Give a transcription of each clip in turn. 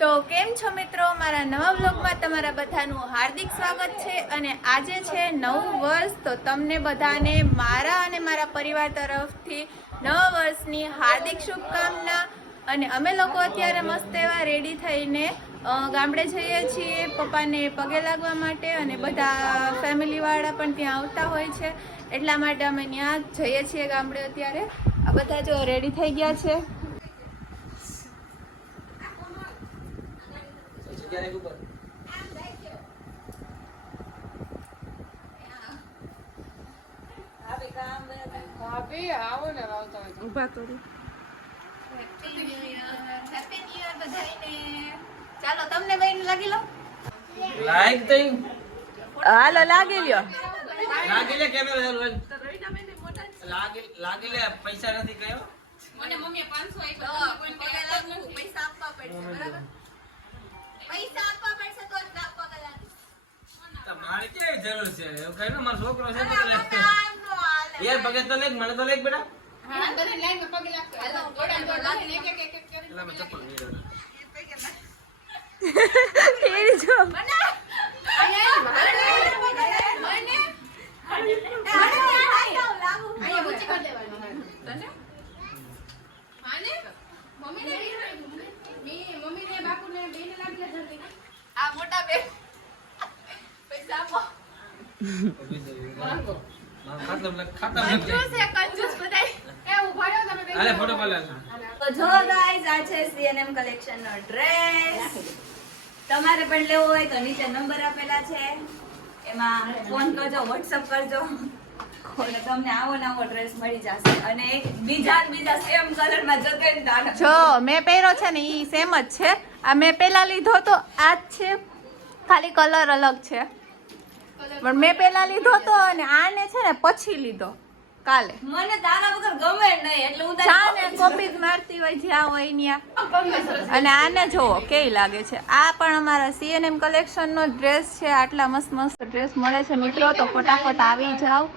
તો કેમ છો મિત્રો? મારા નવા બ્લોગમાં તમારા બધાનું હાર્દિક સ્વાગત છે અને આજે છે નવું વર્ષ. તો તમને બધાને મારા અને મારા પરિવાર તરફથી નવા વર્ષની હાર્દિક શુભકામના. અને અમે લોકો અત્યારે મસ્ત એવા રેડી થઈને ગામડે જઈએ છીએ, પપ્પાને પગે લાગવા માટે અને બધા ફેમિલીવાળા પણ ત્યાં આવતા હોય છે. એટલા માટે અમે ત્યાં જઈએ છીએ ગામડે અત્યારે. આ બધા જો રેડી થઈ ગયા છે. ભાભી આવો ને આવતા હોય તો. ઊભા કરું. Happy new year happy new year બધાને ચાલો તમને બેન લાગી લો. લાઈક તઈ હાલો લાગી લ્યો. લાગી લે કેમેરો ચાલુ લાગી લાગી લે પૈસા નથી કયો. પૈસા આપવા પડશે બરાબર? પૈસા આપવા પડશે તો જ જરૂર છે એવું કઈ ને મારો છોકરો છે તો અરે લે. પપ્પા, આમ નો હાલે. યાર પગે તો લે મને તો બેટા હા, પગે લાગતો. હાલો, દોડાને ને એક એક એટલે ચપ્પલ જો મને? તને? આ મોટા બે પૈસા આપો. ડ્રેસ તમારે પણ લેવો હોય તો નીચે નંબર આપેલા છે. એમાં ફોન કરજો વોટ્સઅપ કરજો. એટલે તમને આવો ને આવો ડ્રેસ મળી જશે. અને બીજા બીજા સેમ કલરમાં જતો હોય ને તો આનો- જો મેં પહેર્યો છે ને એ સેમ જ છે. આ મેં પેલા લીધો તો આ જ છે. ખાલી કલર અલગ છે. પણ મેં પેલા લીધો તો અને આને છે ને પછી લીધો. કાલે. મને તારા વગર ગમે નહીં એટલે હું કોપી મારતી હોય જ્યાં હોય ત્યાં અને આને જોવો કેવી લાગે છે. આ પણ અમારા સીએનએમ કલેક્શન નો ડ્રેસ છે. આટલા મસ્ત મસ્ત ડ્રેસ મળે છે મિત્રો. તો ફટાફટ આવી જાઓ.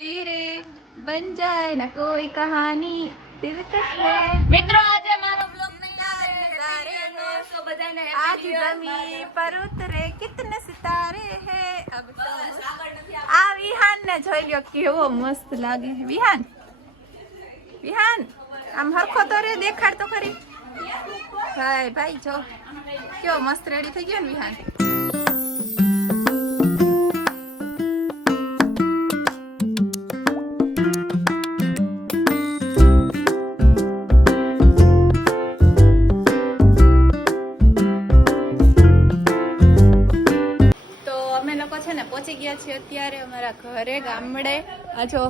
तेरे बन जाए ना कोई कहानी दिल है। मित्रों आज हमारा ब्लॉग में सारे नौ सौ बजन है। आज जमी पर उतरे कितने सितारे हैं। આ વિહાન ને જોઈ લ્યો, કેવો મસ્ત લાગે. વિહાન વિહાન, આમ હરખો તો રે દેખાડ તો ખરી. ભાઈ ભાઈ, જો. કેવો મસ્ત રેડી થઈ ગયો ને વિહાન? ને પહોંચી ગયા છીએ અત્યારે અમારા ઘરે ગામડે. આ જો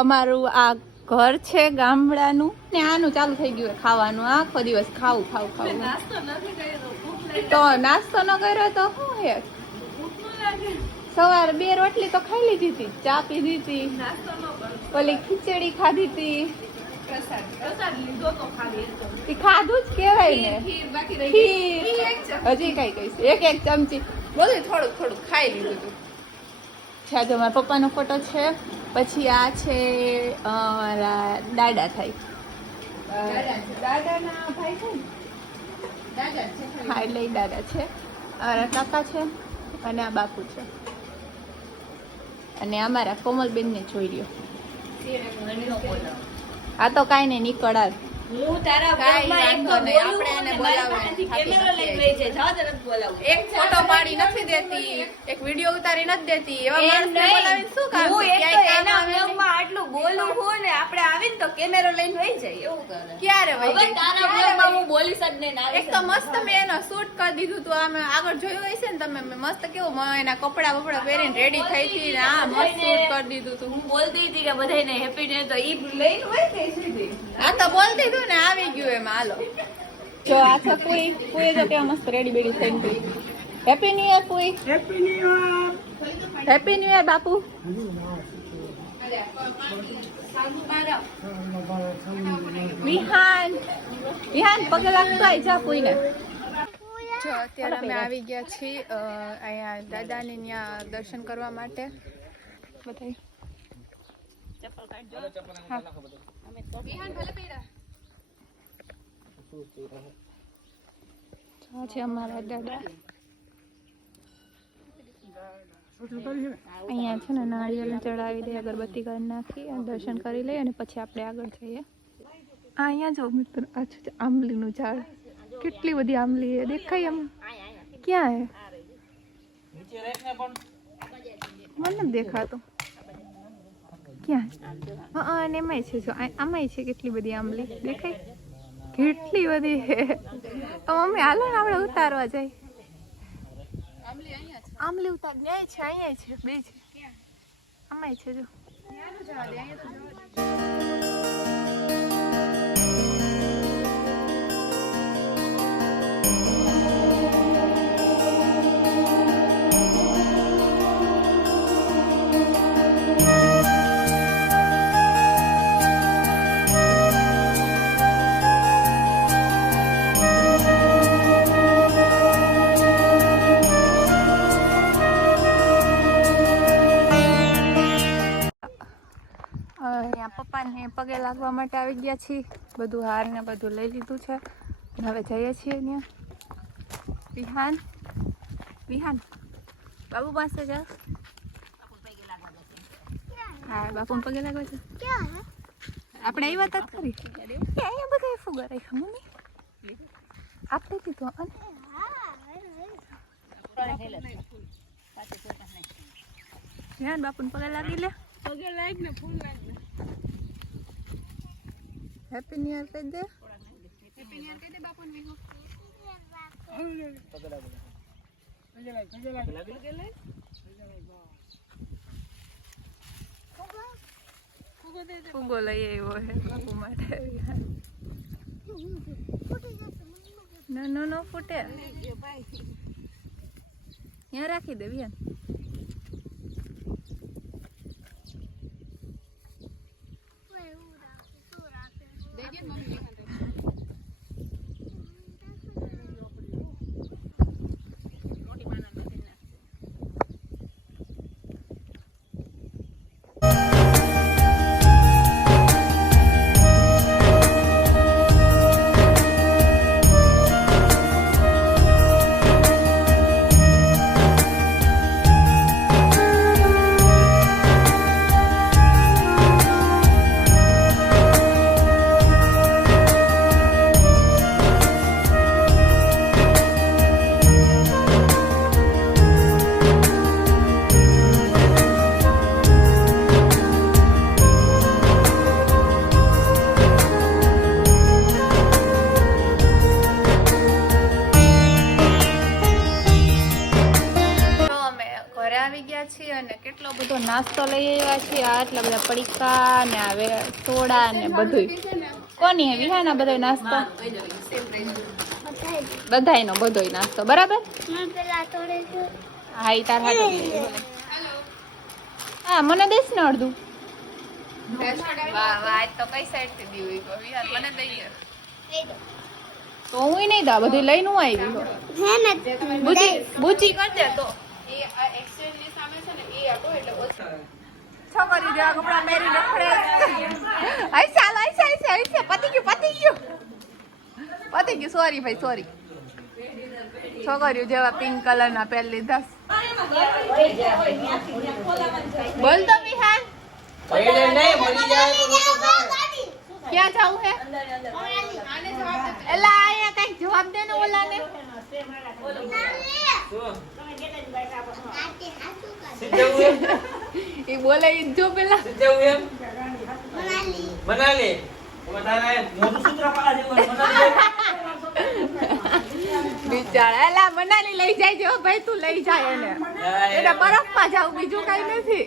અમારું આ ઘર છે ગામડાનું. ને આનું ચાલુ થઈ ગયું ખાવાનું. આખો દિવસ ખાવું ખાવું ખાવું. તો નાસ્તો ન કર્યો તો શું હે સવારે બે રોટલી તો ખાઈ લીધી હતી. ચા પીધી હતી. ઓલી ખીચડી ખાધી હતી. ખાધું જ કેવાય ને. ખીર હજી કઈ કહીશ. એક એક ચમચી. બધું થોડુંક થોડુંક ખાઈ લીધું હતું છે જો મારા પપ્પાનો ફોટો છે. પછી આ છે દાદા થાય. દાદાના ભાઈ છે ને? હા. એટલે દાદા છે. કાકા છે અને આ બાપુ છે. અને અમારા કોમલબેનને જોઈ લ્યો. આ તો કાંઈ નહીં નીકળાર હું તારા કાંઈ એક તો બોલું અને બોલાવવાની કેમેરો નથી. લઈને વહી જાય. જાઓ તો નથી એક ફોટો પાડી નથી દેતી. એક વીડિયો ઉતારી નથી દેતી. એવા માણસને બોલાવીને શું કામ? હું એક તો એના આવે નહીં. બ્લોગમાં આટલું બોલું હું ને આપણે આવીને તો કેમેરો લઈને વહી જાય. એવું કરે. ક્યારે વહી વહી હું બોલીશ જ નહીં ને એક તો મસ્ત. મેં એનો શૂટ કરી દીધું તું આમ આગળ જોયું હોય છે ને તમે મેં મસ્ત કેવું મ- એના કપડા બપડા પહેરીને રેડી થઈ હતી ને આ મસ્ત શૂટ કરી દીધું તું. હું બોલતી હતી કે બધાને હેપી ને તો ઈ લઈને હોય કે સીધી. આ તો બોલતી દીધું ને આવી ગયું એમાં હાલો. જો આ તો કોઈ કોઈ તો કેવા મસ્ત રેડી બેડી થઈને ગઈ. હેપી ન્યુ યર પુઈ હેપી ન્યુ યર બાપુ. વિહાન વિહાન પગે લાગતો આય જા કોઈને જો અત્યારે અમે આવી ગયા છીએ અહીંયા દાદાને ત્યાં દર્શન કરવા માટે બધાય છે અમારા દાદા અહીંયા છે ને નાળિયેર ચડાવી દઈએ, અગરબત્તી કરી નાખી અને દર્શન કરી લઈએ અને પછી આપણે આગળ જઈએ. આ અહીંયા જો મિત્ર, આ છે આંબલીનું ઝાડ. કેટલી બધી આંબલી એ દેખાય આમ ક્યાં હે? મને દેખાતો. ક્યાં? હા અને એમાંય છે, જો આમાંય છે કેટલી બધી આંબલી. દેખાય? કેટલી બધી મમ્મી, હાલો ને આપણે ઉતારવા જાય. આંબલી ઉતાર. ન્યાય છે અહીંયા છે. બે છે. આમાંય છે જો. અહીંયા માટે આવી ગયા છીએ. બધું હાર ને બધું લઈ લીધું છે. હવે જઈએ છીએ ત્યાં વિહાન. વિહાન, બાબુ પાસે જા. હા, બાપુ પગે લાગવા આપણે એ વાત જ કરી. અહીંયા બધા ફુગા રાખ્યા આપણે કીધું, અને? બાપુને પગે લાગી લે. પગે લાગી ને ફૂલ લાગ ને હેપી ન્યુ યર કહી દે હેપી ન્યુ યર કહી દે બાપુને વિહુ ફુગો લઈ આવ્યો છે બાપુ માટે વિહાન ના નો નો ફૂટે ત્યાં રાખી દે વિહાન આવી ગયા છીએ અને કેટલો બધો નાસ્તો લઈ આવ્યા છીએ. આટલા બધા પડીકા ને આવે સોડા ને બધું કોની હે વિહાના બધો નાસ્તો? બધાયનો બધોય નાસ્તો. બરાબર? હા તાર હાટો હા મને દઈશ ને અડધું. વાહ વાહ આજ તો કઈ સાઈડથી દીવી તો હું નહીં દા બધી લઈને હું આવી બુચી બુચી કરજે તો. એટલે છોકરી જેવા કપડા પહેરીને ફરે આઈ આઈ આઈ પતી ગયું પતી ગયું. પતી ગયું. સોરી ભાઈ સોરી છોકરીઓ જેવા પિંક કલરના પહેરી લીધા. બોલ તો વિહાન. નહીં મળી જાય તો રોતો થાય. ક્યાં જાવું હે? એલા આયા કંઈક જવાબ દે ને ઓલાને. શું? એ બોલે ઈ જો પેલા જવું એમ? મનાલી મનાલી બિચારા મનાલી લઈ જાય જો ભાઈ તું લઈ જાય એને એને બરફમાં જાવ બીજું કઈ નથી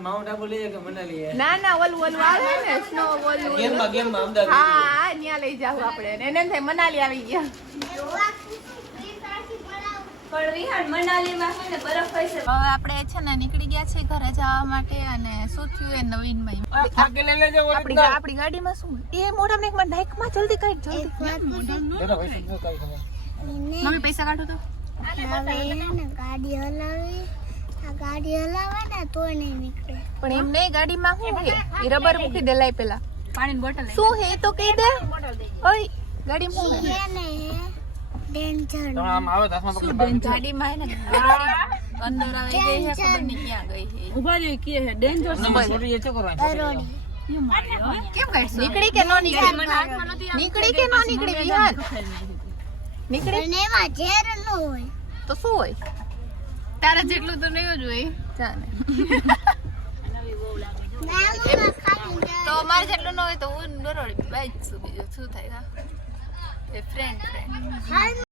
માઉન્ટ આબુ લઈએ કે મનાલી ના ના ઓલું ઓલું આવે ને સ્નો ઓલું ગેમમાં ગેમમાં અમદાવાદ હા ત્યાં લઈ જાવ આપણે એને થાય મનાલી આવી ગયા પણ વિહાર મનાલીમાં છે ને બરફ હોય છે. હવે આપણે છે ને નીકળી ગયા છે ઘરે જવા માટે અને શું થયું એ લઈ લેજે આપણી આપણી ગાડીમાં શું? એ મોઢા ને એકમાં નાઈકમાં જલ્દી કાઢ જલ્દી ભાઈ મમ્મી પૈસા કાઢો તો. ગાડી હલાવી. આ ગાડી હલાવે ને તો નહીં નીકળે. પણ એમ નહીં ગાડીમાં શું હે એ રબર મૂકી દે લાય પેલા. પાણીની બોટલ શું હે તો કહી દે? ઓય હે એને ડેન્જર તમે આમ આવે તો હાથમાં ગાડીમાં હે ને અંદર આવી ગઈ છે ખબર નહીં ક્યાં ગઈ છે. ઊભા રહ્યો કે હે ડેન્જર બાબા છોડી એ શું કેમ કાઢશું? નીકળી કે નો નીકળી? નીકળી કે નો નીકળી વિહાર નીકળી? અને એમાં ઝેર ન હોય. તો શું હોય? તારે જેટલું તો નહીં જ હોય. ચાલે. તો અમારે જેટલું ન હોય તો હું નરોડી બાઈક શું બીજું શું થાય હા એ ફ્રેન્ડ ફ્રેન્ડ હાલ